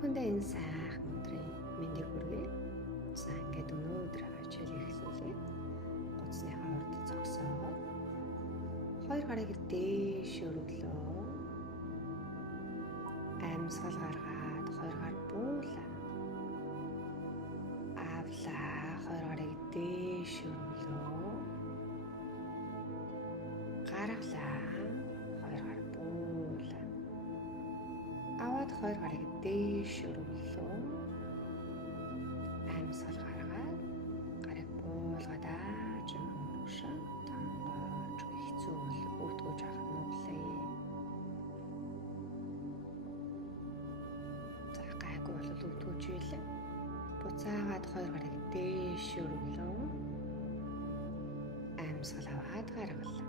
бүхэндээ энэ сайхан өдрийн мэндийг хүргэе. За ингээд өнөөдөр хичээл эхлүүлээ. Гуцныхаа урд зогсоод хоёр гарыг дээш өргөлөө. Амьсгал гаргаад хоёр гар буулаа. Авлаа хоёр гарыг дээш өргөлөө. Гаргалаа хоёр гар буулаа. Аваад хоёр гарыг дээш өргөлөө. Амьсгал гаргаад гарыг буулгаад ааж өгшөө. Тангаж хэцүүл өвдгөж авах нүглээ. За гайгүй бол өвдгөж ийлээ. Буцаагаад хоёр гарыг дээш өргөлөө. Амьсгал аваад гаргалаа.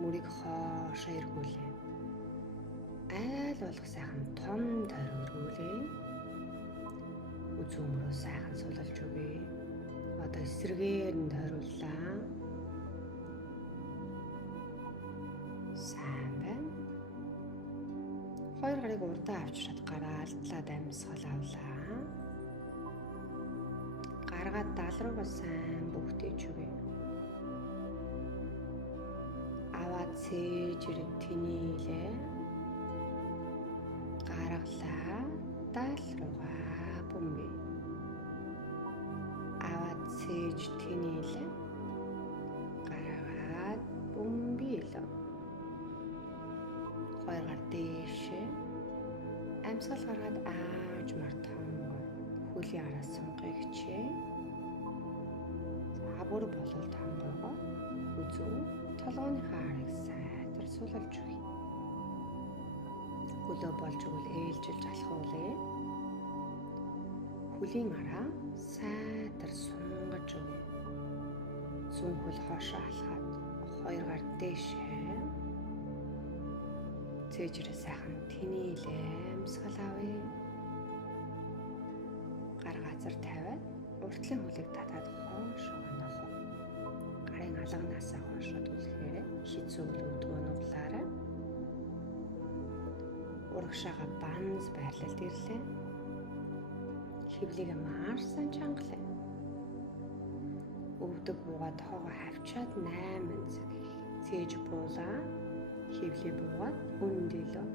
Мөрийг хоошоо эргүүлээ. Айл болох сайхан том тойр өргүүлээ. Үзүүмрөө сайхан сулалж өгье. Одоо эсрэгээр нь тойрууллаа. Сайн байна. Хоёр гарыг урдаа авчираад гараалтлаад амьсгал авлаа. Гаргаад дал руугаа сайн бүгдээж өгье. Аваад цээжрэг тэнийлээ. Гаргалаа дал руугаа бөмбөе. Аваад цээж тэнийлээ. Гаргаад бөмбөйлөө. Хоёр гар дээшээ. Амьсгал гаргаад ааж мартхан хөлийн араас сунгыг хичээ. За бүр болвол тангоогоо үзүү толгойнхаа арыг сайтар сулалж өгье. Хөлөө болж өгвөл ээлжилж алхуулъя. Хөлийн араа сайтар сунгаж өгье. Зүүн хөл хоошоо алхаад хоёр гар дээшээ. Цээжрээ сайхан тэнийлээ амьсгал авъя. Гар газар тавиад уртлын хөлийг татаад хоошоо нохоо. Гарын алганаасаа хоошоо түлхээр хизүүл өвдгөө нуглаарай. Урагшаага банз байрлалд ирлээ. Хөвлийг марсан чангалаа. Өвдөг буугаад тоогоо хавчаад 8 цаг цээж буулаа. Хөвлийг буугаад өндөөлөө.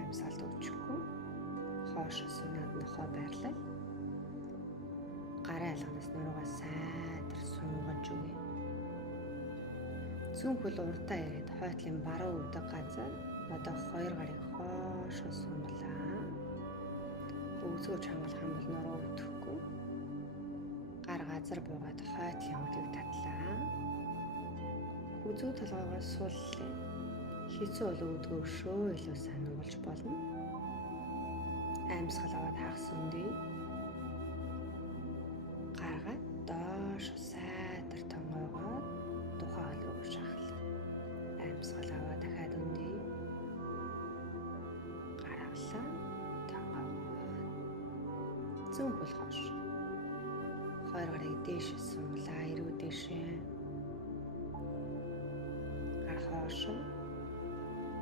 Амьсгалд өгчихгүй. Хоошоо сунаад нохоо байрлал. Гарын алганаас нуруугаа сайтар сунгаж өгье. Зүүн хөл урдаа ирээд хойтлын баруун өвдөг газар одоо хоёр гарыг хоошоо сунглаа. Өвсгөө чангалах юм бол нуруу өвдөхгүй. Гар газар буугаад хойтлын хөлийг татлаа. Үзүү толгоогоо сууллаа. Хэцүү бол өвдгөө өшөө илүү сайн нугалж болно. Амьсгал аваад хагас өндөе. Гаргаад доош сайтар тонгоогоо тухай руу шахлаа. Амьсгал аваад дахиад өндөе. Гаргалаа. Тонгоогоо зүүн хөл хоош. Хоёр гарыг дээш сунглаа. Ирүү дээшээ. Гар хоошоо.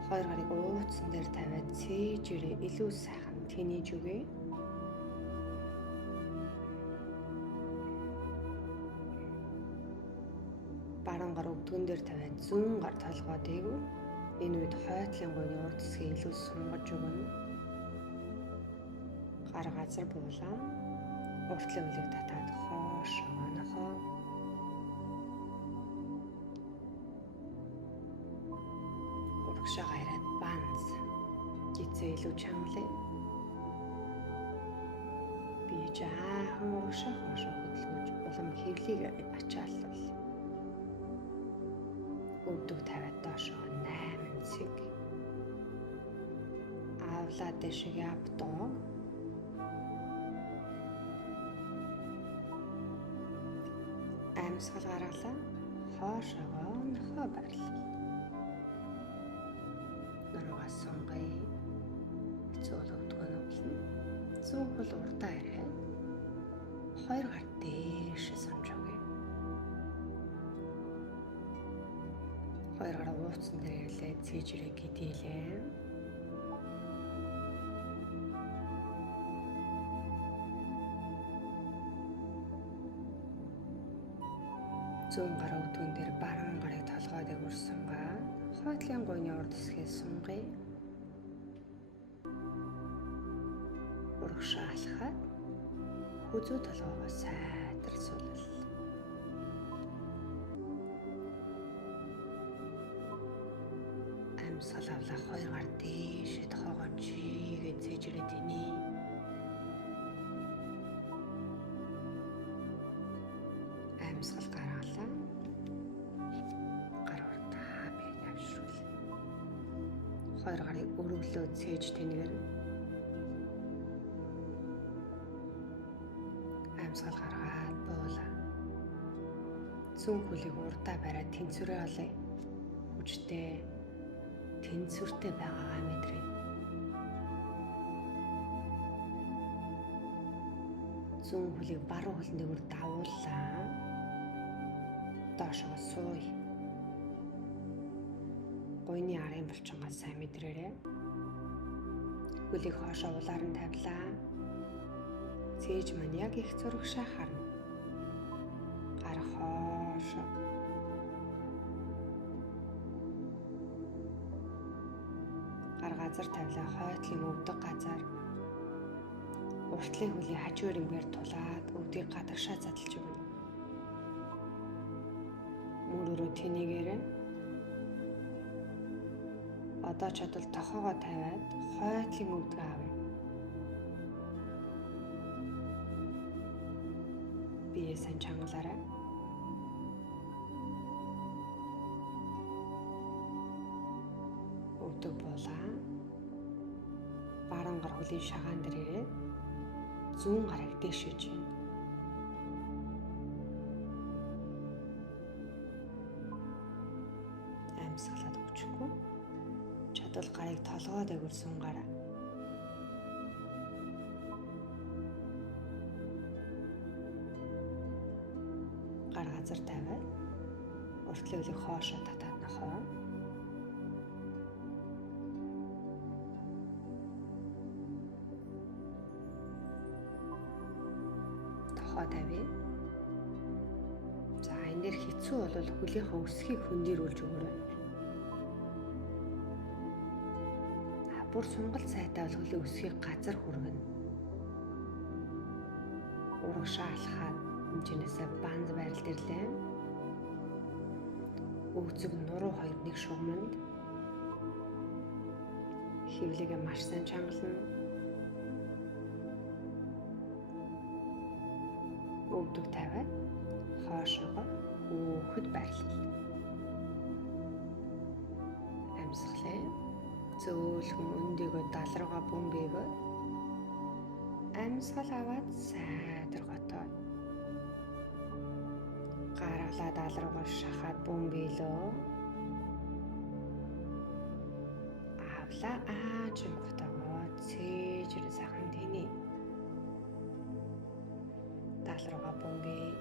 Хоёр гарыг ууцсан дээр тавиад цээжрээ илүү сайхан тэнийж өгье. Баруун гар өвдгөн дээр тавиад зүүн гар толгой дээгүүр. Энэ үед хойтлын гойны урд хэсгийг илүү сунгаж өгнө. Гар газар буулаа. Уртлын хөлийг татаад хоошоо нохоо. Урагшаага ирээд банз гизээ илүү чангалаа. Би жаахан урагшаа хоошоо хөдөлгөж улам хөвлийг ачааллал. Өвдөг тавиад доошоо 8 цаг. Авлаа дэшиг явдоо. Амьсгал гаргалаа. Хоошоо нохоо байрлал. Нуруугаа сунгая. Хэцүүл өвдгөө нуглана. Зүүн хөл урдаа ирээд хоёр гар дээш сунж өгье. Хоёр гараа утсан дээр ирлээ цээжрээ гидээлээ. Зүүн гараа өдгөн дээр баруун гарыг толгой дээр сунгаа. Хойтлын гойны урд хэсгээс сунгая. Урагшаа алхаад хүзүү толгоогоо сайтар суулгал. Амьсгал авлаа 2 гар дээшээ тохоогоо чигээ цээжрээд ийнэ. Амьсгал гаргалаа. Гар уртаа би авшруул. 2 гарыг өргөлөө цээж тэнэгэр. Амьсгал гаргаад буулаа. Зүүн хөлийг урдаа бариад тэнцвэрээ олъё. Хүчтэй тэнцвэртэй байгаагаа мэдрээ. Зүүн хөлийг баруун хөлн дээр давууллаа. Доошоо сууя. Гойны арын булчингаа сайн мэдрээрэй. Хөлийг хоошоо улаар нь тавилаа. Цээж маань яг их зурагшаа харна. Гар хоошоо. Гар газар тавилаа хойтлын өвдөг газар. Уртлын хөлийг хажуур имгээр тулаад өвдгийг гадагшаа задлж өгнө. Мөрөөрөө тэнийгээрээ. Одоо чадвал тохоогоо тавиад хойтлын өвдөг авъя. Бие сайн чангалаарай. Өвдөг буулаа. Баруун гар хөлийн шагаан дээр ирээд зүүн гарыг дэшиж байна. Амьсгалаад өгчихгүй. Чадвал гарыг толгой дээгүүр сунгаарай. Гар газар тавиад уртлын хөлийг хоошоо татаад нохоо. Тохоо тавья. За энэ дэр хэцүү бол хөлийнхөө өсгийг хөндөрүүлж өгөөрэй. Бүр сунгал цайтай бол хөлийн өсгийг газар хүргэнэ. Урагшаа алхаад хэмжээнээсээ банз байрал дэрлээ. Өвцөг нуруу 2-1 шугамд хөвлөгээ маш сайн чангална. Өвдөг тавиад хоошоогоо өөхөд байрлал. Амьсгалаа. Зөөлхөн өндөгөө дал руугаа бөмбөгөө амьсгал аваад сайдар готоо. Гаргалаа дал руугаа шахаад бөмбөлөө. Авлаа аажим готоогоо цээжрээ сайхан тэний. Дал руугаа бөмбөө.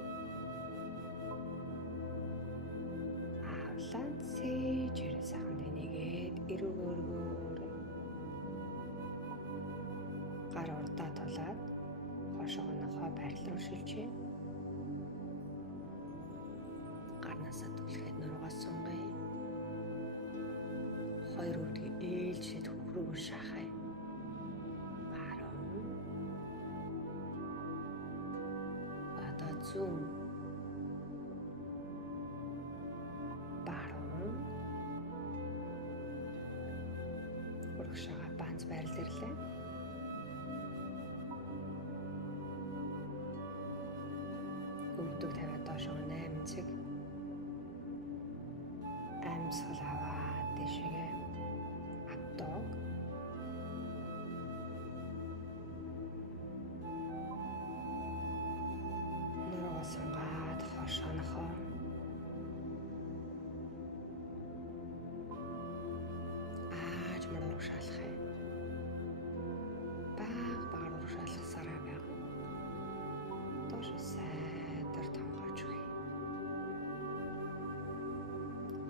Авлаа цээжрээ сайхан тэнийгээд эргөөргөөр. Гар урдаа тулаад хошоогоо нохоо байрал руу шилжээ. Гарнасаа түлхээд нуруугаа сунгая. 2 өвдгийг ээлжлээд хөхрөөгөө шахая. Баруун. Одоо зүүн. Баруун. Урагшаага банз байрал ирлээ. Өвдөг тавиад доошоо 8 цаг. Амьсгал аваад дэшегээ атдог. Нуруугаа сунгаад хоошоо нохоо. Ааж мөр урагшаалхая. Баг урагшаалхасараа байг. Доошоо сайдар тонгоож өгье.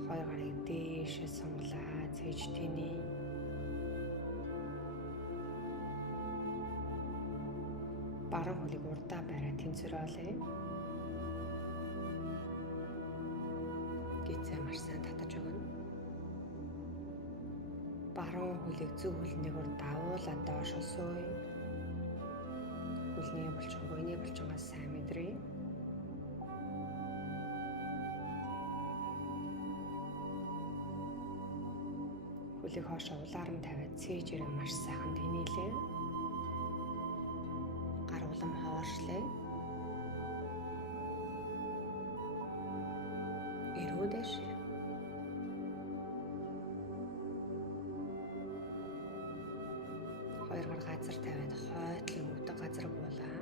2 гарыг дээшээ сунгалаад цээж тэний баруун хөлийг урдаа бариад тэнцвэрөөлэй. Гизээ маш сайн татаж өгнө. Баруун хөлийг зөв хөлний гур давуулаад доош сууя. Хөлний булчин, буйны булчингаас сайн мэдрээ. Хөлийг хоошоо улаар нь тавиад цээжээрээ маш сайхан тэнэлээ. Гар улам хооршлээ. Эрүүдэш. Хоёр гар газар тавиад хойтлын өвдөг газар буулаа.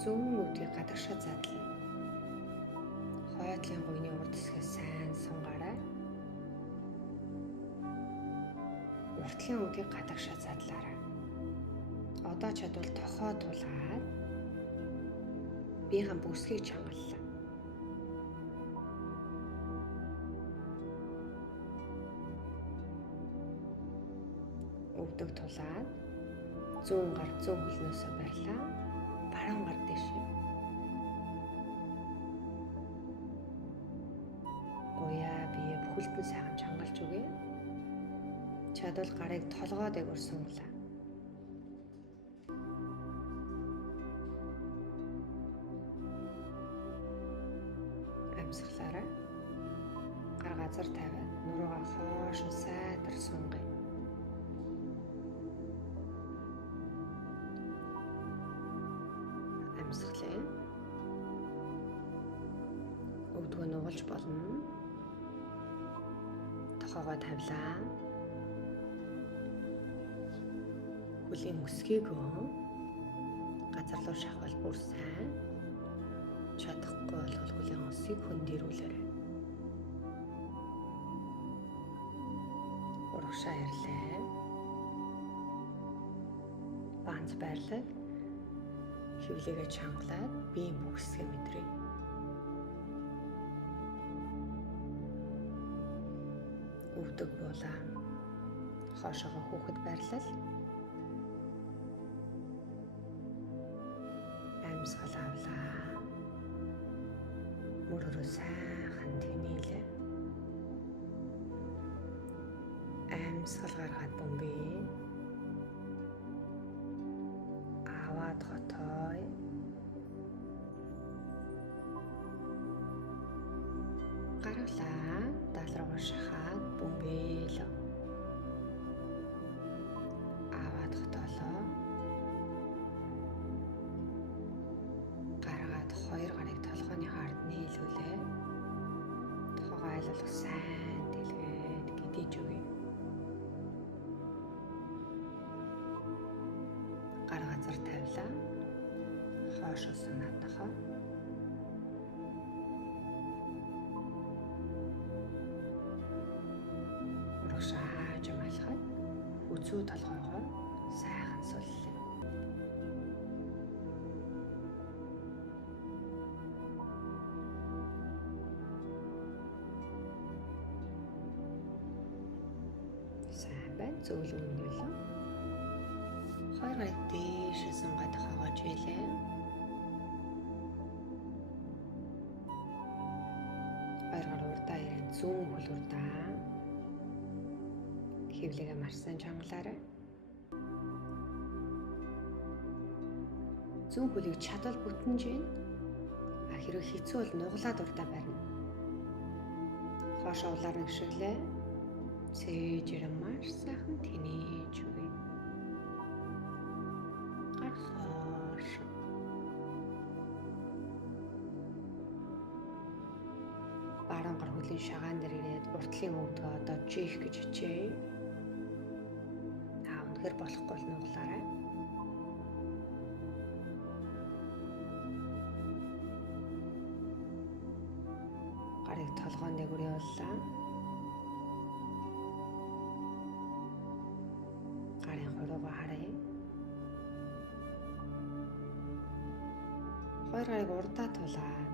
Зүүн өвдгийг гадагшаа задлаа. Хойтлын гуйны урд хэсгээ сайн сунгаарай. Уртлын өвдгийг гадагшаа задлаарай. Одоо чадвал тохоо тулгаад биеийн бүсгийг чангаллаа. Өвдөг тулаад зүүн гар зүүн хөлнөөсөө барьлаа. Баруун гар дэшээ. Буяа бие бүхэлдэн сайхан чангалж өгье. Чадвал гарыг толгой дээгүүр сунглаа. Амьсгалаарай. Гар газар тавиад нуруугаа хоош сайтар сунгая. Амьсгалъя. Өвдгөө нугалж болно. Тохоогоо тавилаа. Хөлийн өсгийг газар руу шахвал бүр сайн. Чадахгүй бол хөлийн өсгийг хөндөрүүлээрэй. Урагшаа ирлээ. Банц байрлал. Хөвлөгээ чангалаад биеийн бүх хэсгээ мэдрээ. Өвдөг буулаа. Хоошоогоо хүүхэд байрлал. Амьсгал авлаа. Мөрөөрөө сайхан тэнэлээ. Амьсгал гаргаад бомбээ. Аваад готоё. Гаргалаа. Даалруугаа шахаад бомбээлөө. Аваад готоолоо. Гаргаад хоёр гарыг толгойн хард нийлүүлээ. Тохоо айлуулах сайн дэлгээд гидэж өгье. Гар газар тавилаа. Хоошоо сунаатахаа. Урагшаа хааж амлахад үзүү толгойгоо сайхан суллаа. Сайн байна. Зөвлөн өнөөлөө. Хоёр гарыг дээшээ сунгаад хагаж билээ. Хоёр гар урдаа ирэн зүүн хөл урдаа. Хөвлөгээ маш сайн чангалаарай. Зүүн хөлийг чадвал бүтэнж ийн. Хэрвээ хэцүү бол нуглаад урдаа барина. Хоошоо улаар нь гიშгэлээ. Цээжээр маш сайхан тэнэж өгье. Гар хоош. Баруун гар хөлийн шагаан дээр ирээд уртлын өвдгөө одоо жих гэж хичээе. Үнэхээр болохгүй бол нуглаарай. Гарыг толгойн дээгүүр явууллаа. Гарын хуруугаа харъя. Хоёр гарыг урдаа тулаад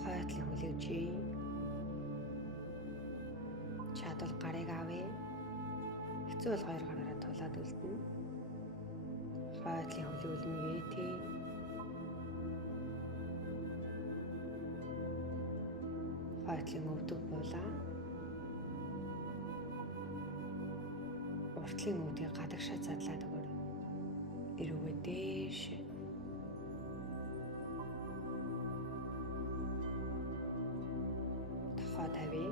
хойтлын хөлийг жий. Чадвал гарыг авъя. Хэцүү бол хоёр гараараа тулаад үлдэнэ. Хойдлын хөвлийн үлмийг ээтэй. Хойдлын өвдөг буулаа. Уртлын өвдгийг гадагшаа задлаад өгөр. Эрүүгээ дээш. Тохоо тавья.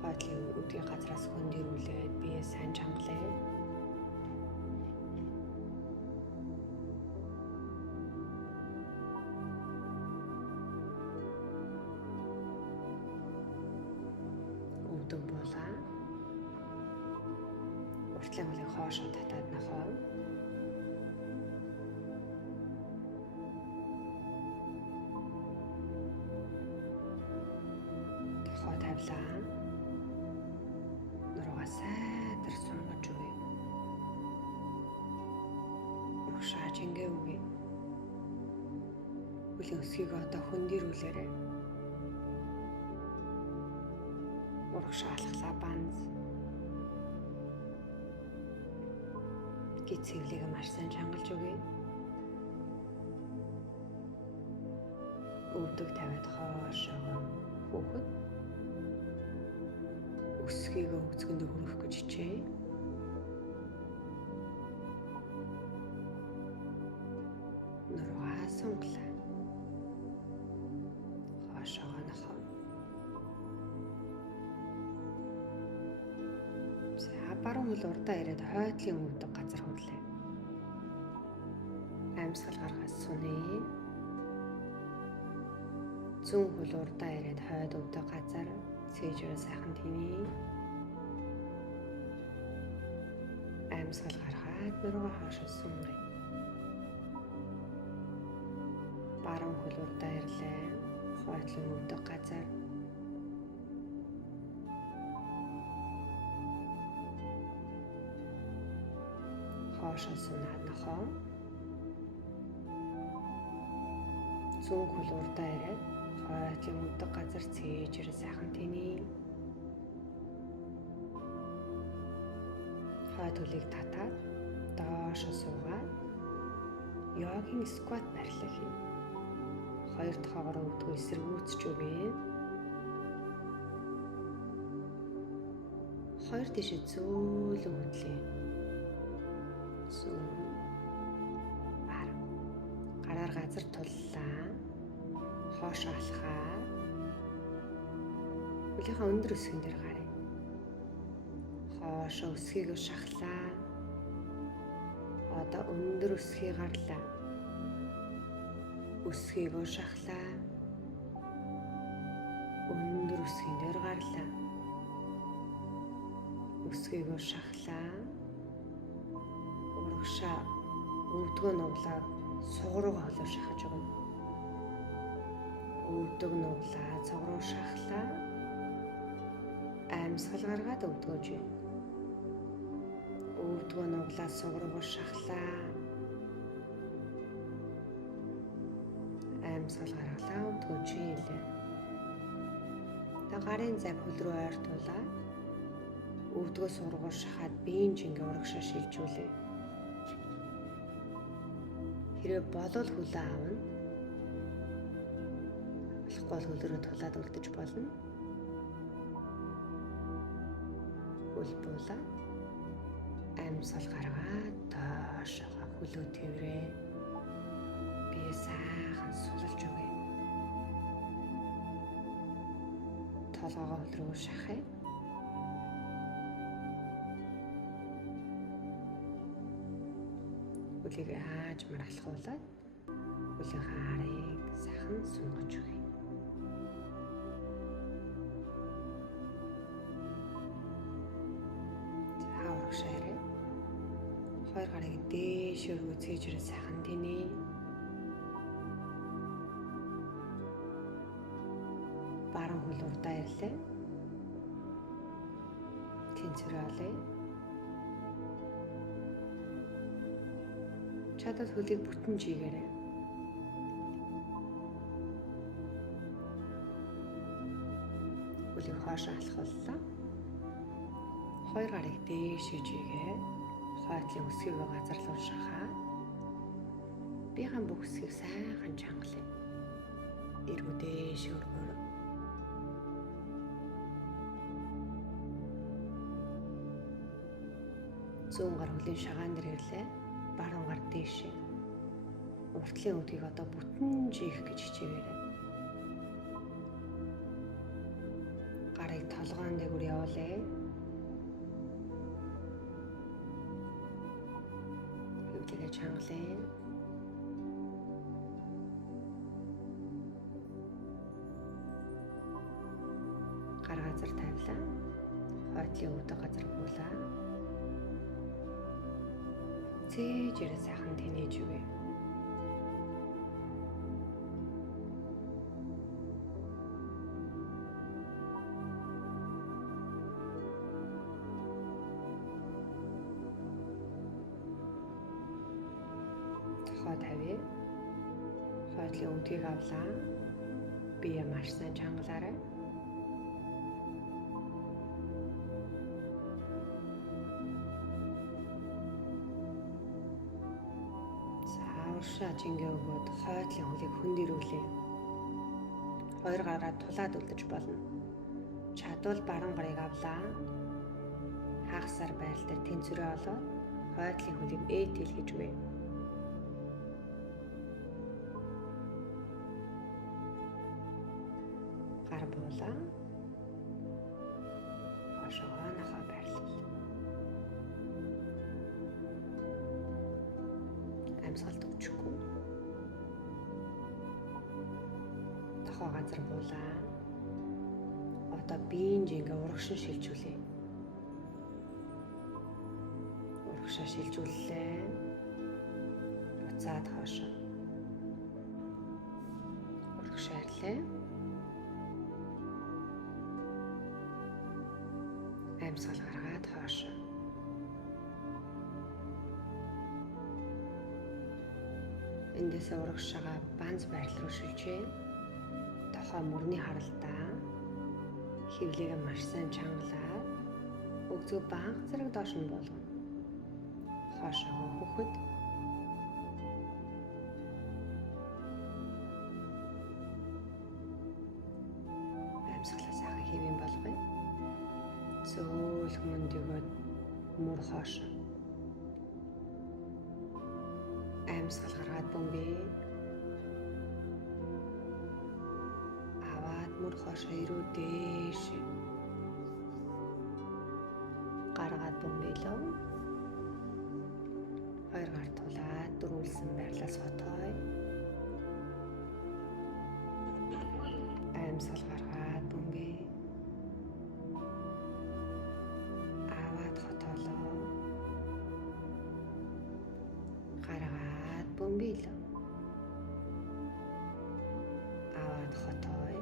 Хойдлын өвдгийн газраас хөндөрүүлээд бие сайн чангалаа. Өвдөг буулаа. Уртлын хөлийг хоошоо татаад нохоо. Тохоо тавилаа. Нуруугаа сайдар сунгаж өгье. Урагшаа чингээ өгье. Хөлийн өсгийг одоо хөндөрүүлээрэй. Урагшаа алхлаа банз. Гид цэвлийг маш сайн чангалж өгье. Өвдөг тавиад хоошоо хөөхөд өсгийг өгцгөндө хүрэх гэж хичээе. Нуруугаа сунглаа. Хоошоо нохоо. Баруун хөл урдаа ирээд хойдлын өвдөг газар хүрлээ. Амьсгал гаргаж сунъя. Зүүн хөл урдаа ирээд хойд өвдөг газар цээжрээ сайхан тэнье. Амьсгал гаргаад нуруугаа хоошоо сунгая. Баруун хөл урдаа ирлээ. Хойдлын өвдөг газар хоошоо сунаад нохоо. Зүүн хөл урдаа ирээд хойдлын өвдөг газар цээжрээ сайхан тэнье. Хойд хөлийг татаад доошо суугаад йогийн скват барилга хий. Хоёр дахь өвдгөө эсэргүүцэж өгье. Хоёр тишээ зөөлөн хөдлөе. Зүүн бар. Гараар газар туллаа. Хоошоо алхаа. Хөлийнхаа өндөр өсгөн дээр гарыг. Хоошоо өсгийг шахлаа. Одоо өндөр өсгийг гарлаа. Өсгийг шахлаа. Өндөр өсгөн дээр гарлаа. Өсгийг шахлаа. Урагшаа өвдгөө нуглаад сугруугаа холоор шахаж өгнө. Өвдөг нуглаа, цогруу шахлаа. Амьсгал гаргаад өвдгөөж байна. Өвдгөө нуглаа, сугруугаа шахлаа. Амьсгал гаргалаа, өвдгөөж ийлээ. Та гарын цаг хөл рүү ойртуулаа. Өвдгөө сургуур шахаад биеийн жингээ урагшаа шилжүүлээ. Хэрэг болол хүлээ аавна. Болохгүй бол хөлөөрөө тулаад үлдэж болно. Хөл буулаа. Амьсгал гаргаад доошоо хөлөө тэрвэрээ. Бие сайхан сулж өгье. Толгоогоо хөл рүү шахъя. Хөлийг хааж маргалахуулаад хөлийн харыг сайхан сунгаж өгье. За урагшаа ирээ. Хоёр гарыг дээшээ үзгийжрээ сайхан тэнье. Баруун хөл урдаа ирлээ. Тэнцвэр олъё. Чадвал хөлийг бүтэн жийгээрэй. хөлийг хоошоо алхууллаа. Хоёр гарыг дээш хийгээ. Хойтлын өсгийгөө газар руу шахаад биеийн бүх хэсгийг сайхан чангалаа. Эргүү дээш өргөөрэй. Зүүн гар хөлийн шагаан дээр ирлээ. Баруун гар дээшээ. Уртлын өдгийг одоо бүтэн жиих гэж хичээгээрэй. Гарыг толгоон дээгүүр явуулъя. Хөвлөгээ чангалъя. Гар газар тавилаа. Хойтлын өдөө газар буулаа. Цээжээрээ сайхан тэнэж өгье. Тавья. Хойтлын өдгийг авлаа. Бие маш сайн чангалаарай. Уршаа жингээ өгөөд хойтлын хөлийг хөндөрүүлээ. Хоёр гараа тулаад үлдэж болно. Чадвал баруун гарыг авлаа. Хагасаар байр дээр тэнцвэрээ олоод хойтлын хөлийг ээтэл хийж өгье. Гар буулаа. Хошоо нахаа байрлал. Амьсгалт өгчихгүй. Тохоо газар буулаа. Одоо биеийн жингээ урагшин шилжүүлээ. Урагшаа шилжүүллээ. Буцаад хоошоо. Урагшаа ирлээ. Амьсгал гаргаад хоошоо. Эндээсээ урагшаага банз байрлал руу шилжээ. Тохоо мөрний харалтаа хөвлөгийг маш сайн чангалаад өгзөө банх зэрэг доош нь болгоно. Хоошоо хөхөд амьсгалаа сайхан хэвэн болгоё. Зөөлх мөндөгөөд мөр хоошоо. Амьсгал гаргаад бөмбөө. Аваад мөр хоошоо ирүү дээш. Гаргаад бөмбөлөө. Хоёр гар тулаад дөрвөлсөн байрлалаас хотой. Амьсгал гаргаад бөмбөө. Бөмбөлөө. Аваад хотой.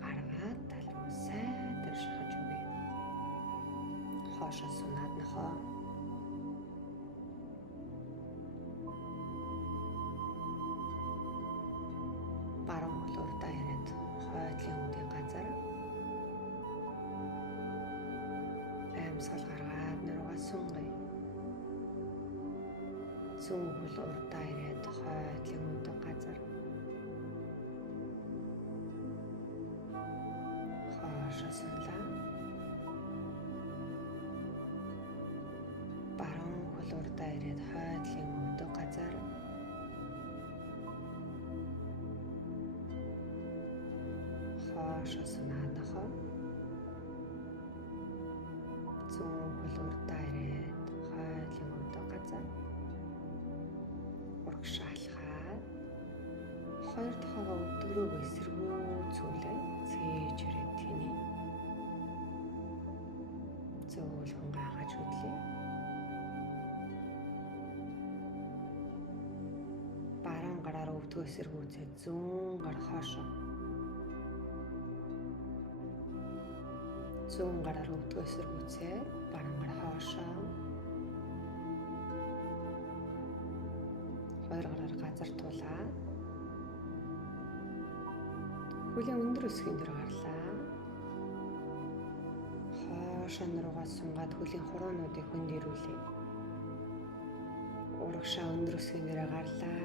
Гаргаад тал руу сайдэр шахаж өгье. Хоошоо сунаад нохоо. Баруун хөл урдаа яриад хойтлын өдгийн газар. Амьсгал гаргаад нуруугаа сунгая. Зүүн хөл урдаа ирээд хойтлын өдөө газар. Хоошоо сунлаа. Баруун хөл урдаа ирээд хойтлын өдөө газар. Хоошоо сунаад нохоо. Зүүн хөл урдаа ирээд хойтлын өдөө газар. Урагшаалхаад хоёр тохоогоо өдөрөг эсэргүүцүүлээ. Цээжрээ тэний. Зөөлхөн гаагаж хөдлөө. Баруун гараар өвдгөө эсэргүүцээ зүүн гар хоошоо. Зүүн гараар өвдгөө эсэргүүцээ баруун гар хоошоо. Хоёр гараар газар тулаад Хөлийн өндөр өсгийн дээр гарлаа. Хоошоо нуруугаа сунгаад хөлийн хуруунуудыг хөндөрүүлээ. Урагшаа өндөр өсгийн дээр гарлаа.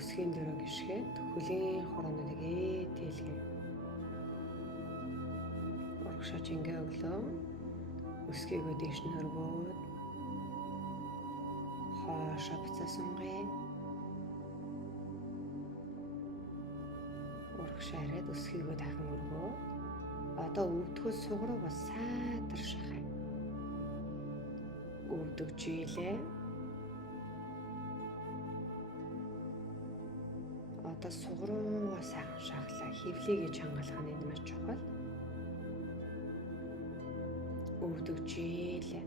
Өсгийн дөрөө гიშгээд хөлийн хуруунуудыг ээлгээ. Урагшаа жингээ өглөө. Өсгийгөө дээш нь өргөөд хоошоо буцаа сунгая. Урагшаа ирээд өсгийгөө дахин өргөө. Одоо өвдгөө сугруу бас сайтар шахаа. Өвдөгч ийлээ. Одоо сугруугаа сайхан шахлаа. Хевлийгээ чангалах нь маш чухал. Өвдөгч ийлээ.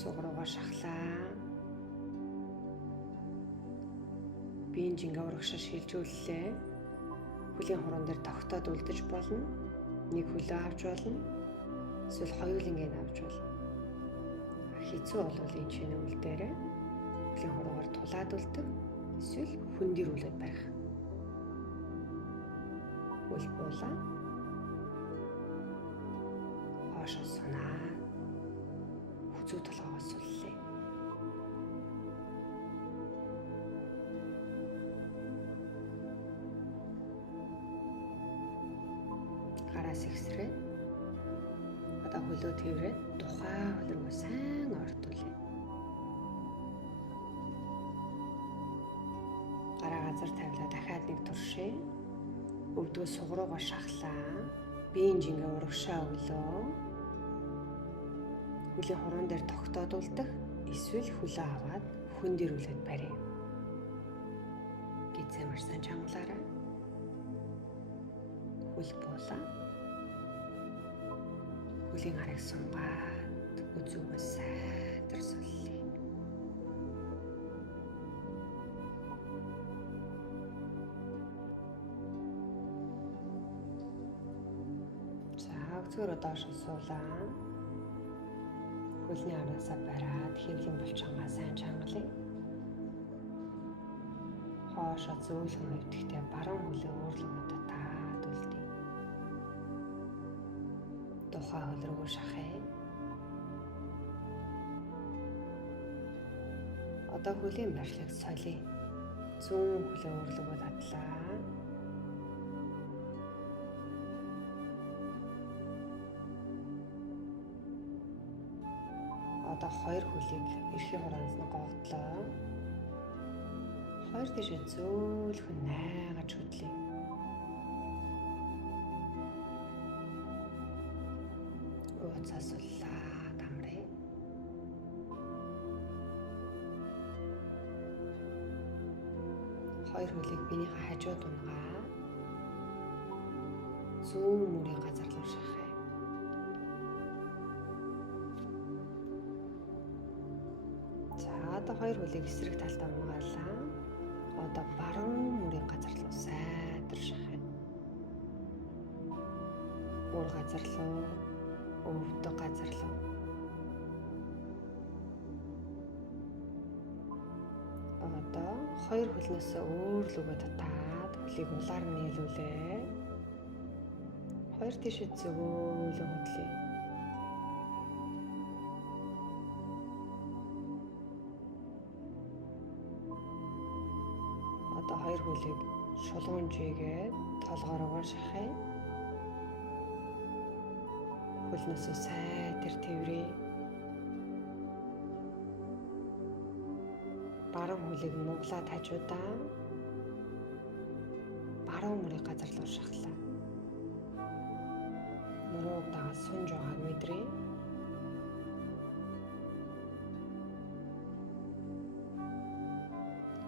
Сугруугаа шахлаа. Биеийн жингээ урагшаа шилжүүллээ. Хөлийн хуруунд дээр тогтоод үлдэж болно. Нэг хөлөө авч болно. Эсвэл хоёулангийн авч болно. Хэцүү болвол энэ шинэ үйл дээрээ хөлийн хуруугаар тулаад үлдэх. Эсвэл хөндөрүүлээд барих. Хөл буулаа. Хоошоо сунаа. Хүзүү толгоогоо суллаа. Гараас ихсрээ. Одоо хөлөө тэрврээд тухайн хөл рүү сайн ортуулъя. Гараа газар тавилаа дахиад нэг туршия. Өвдгөө сугруугаа шахлаа. Биеийн жингээ урагшаа өглөө. Хөлийн хуруун дээр тогтоод үлдэх. Эсвэл хөлөө аваад хөндөрүүлээд барья. Гизээ марсан чангалаараа. Хөл буулаа. Хөлийн харыг сунгаад үзүүгөө сайтар суллаа. За өгцгөрөө доош суулаа. Хөлний араасаа бариад хэвлийн булчингаа сайн чангалая. Хоошоо зөөлхөн өвдөхтэй баруун хөлөө өөрлөгөөд таад үлдээ. Тухайн хөл рүү шахая. Одоо хөлийн барилгыг солиё. Зүүн хөлөө өөрлөгөөд адлаа. Одоо хоёр хөлийг эрхийн хураанаас нь гоогдлоо. Хоёр тийшээ зөөлхөн найгаж хөдлөе. Ууцаа суллаа дамрая. Хоёр хөлийг биенийхээ хажууд унгаа. Зүүн мөрийн газар руу шахая. Одоо хоёр хөлийг эсрэг талдаа унгаалаа. Одоо баруун мөрийн газар руу сайтар шахая. Уур газар руу, өвдөг газар руу. Одоо хоёр хөлнөөс өөрлөгөө татаад хөлийг улаар нь нийлүүлээ. Хоёр тийшээ зөөлөн хөдлөе. Одоо хоёр хөлийг шулуунжигээд толгоороо шахая. Хөлнөөсөө сайтар тэрвэрээ. Баруун хөлийг нуглаад хажуудаа. Баруун мөрийн газар руу шахлаа. Нурууг дагаад сунж байгааг мэдрээ.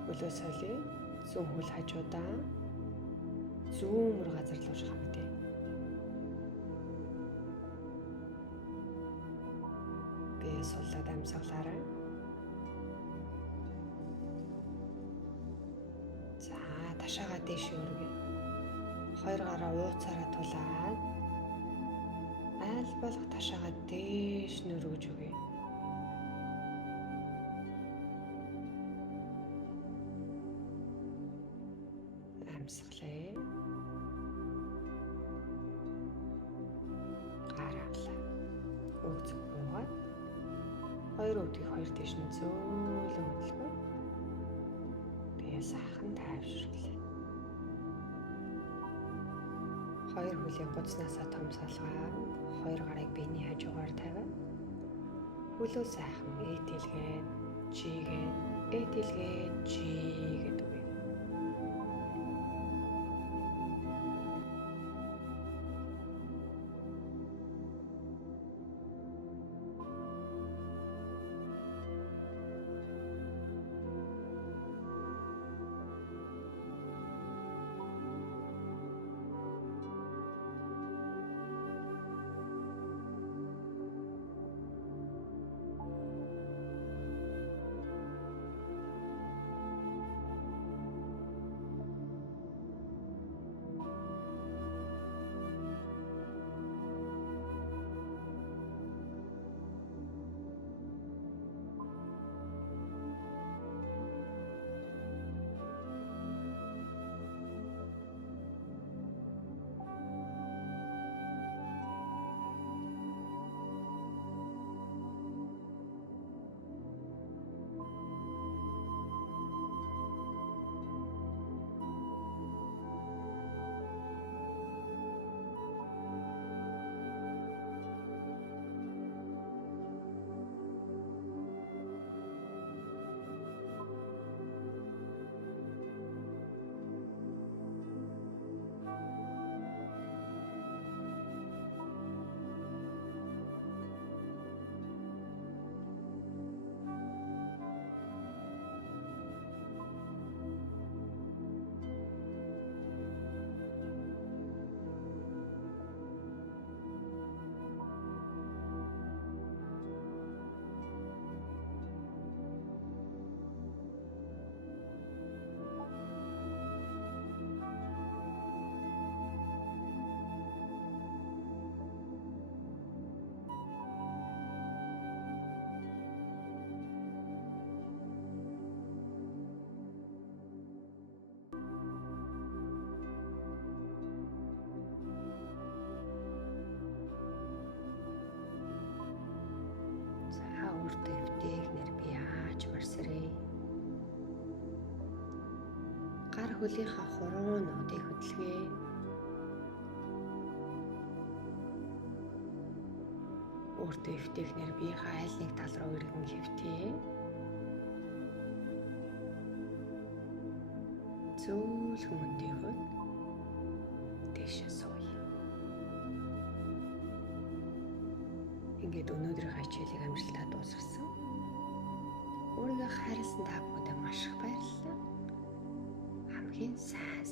Хөлөө солиё. Зүүн хөл хажуудаа. Зүүн мөр газар руу шахагдъя. Бие суллаад амьсгалаарай. За ташаагаа дээш өргөе. Хоёр гараа ууцаараа тулаад аль болох ташаагаа дээш нь өргөж өгье. амьсгалаа. Гараалаа. Өвцөг буугаад хоёр өвдгийг хоёр тийш нь зөөлөн хөдөлгөө. Тэгээ сайхан тайвшруулъя. Хоёр хөлийг гуцнаасаа том салгаа, хоёр гарыг биений хажуугаар тавиад хөлөө сайхан ээдэлгээд, жигээд, ээдэлгээд, жигээд үгүй. Өөртөө эвтэйгнэр би яаж марсрээ. Гар хөлийнхаа хуруунуудыг хөдөлгөө. Өөртөө эвтэйгнэр биеийнхээ аль нэг тал руу эргэн хэвтээ. Зөөлхөн өндийгөө дэшээ сууя. Ингээд өнөөдрийн хичээлийг амжилттай дуусгасан. Өөрийгөө хайрласан та бүхэнд маш их баярлалаа. Хамгийн сайн